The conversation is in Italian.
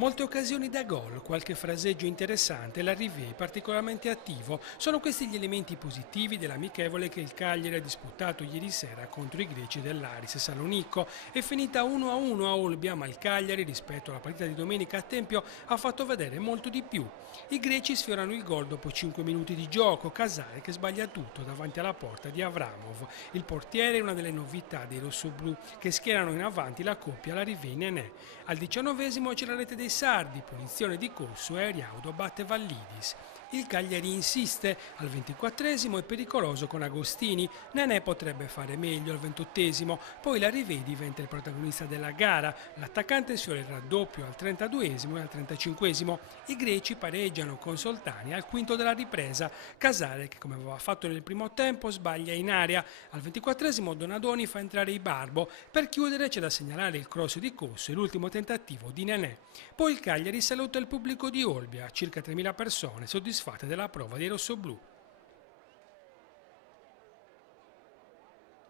Molte occasioni da gol, qualche fraseggio interessante, l'arrivée particolarmente attivo. Sono questi gli elementi positivi dell'amichevole che il Cagliari ha disputato ieri sera contro i greci dell'Aris Salonicco. È finita 1-1 a Olbia, ma il Cagliari rispetto alla partita di domenica a Tempio ha fatto vedere molto di più. I greci sfiorano il gol dopo 5 minuti di gioco, Casale che sbaglia tutto davanti alla porta di Avramov. Il portiere è una delle novità dei rossoblù che schierano in avanti la coppia Larivei Nenè. Al 19esimo c'è la rete dei sardi, punizione di Corso e Ariaudo batte Vallidis. Il Cagliari insiste, al 24esimo è pericoloso con Agostini, Nenè potrebbe fare meglio al 28esimo, poi Larivei diventa il protagonista della gara, l'attaccante sfiora il raddoppio al 32esimo e al 35esimo, i greci pareggiano con Soltani al quinto della ripresa, Casale che come aveva fatto nel primo tempo sbaglia in area, al 24esimo Donadoni fa entrare Ibarbo, per chiudere c'è da segnalare il cross di Corso e l'ultimo tentativo di Nenè. Poi il Cagliari saluta il pubblico di Olbia, circa 3.000 persone soddisfatte della prova dei rossoblù.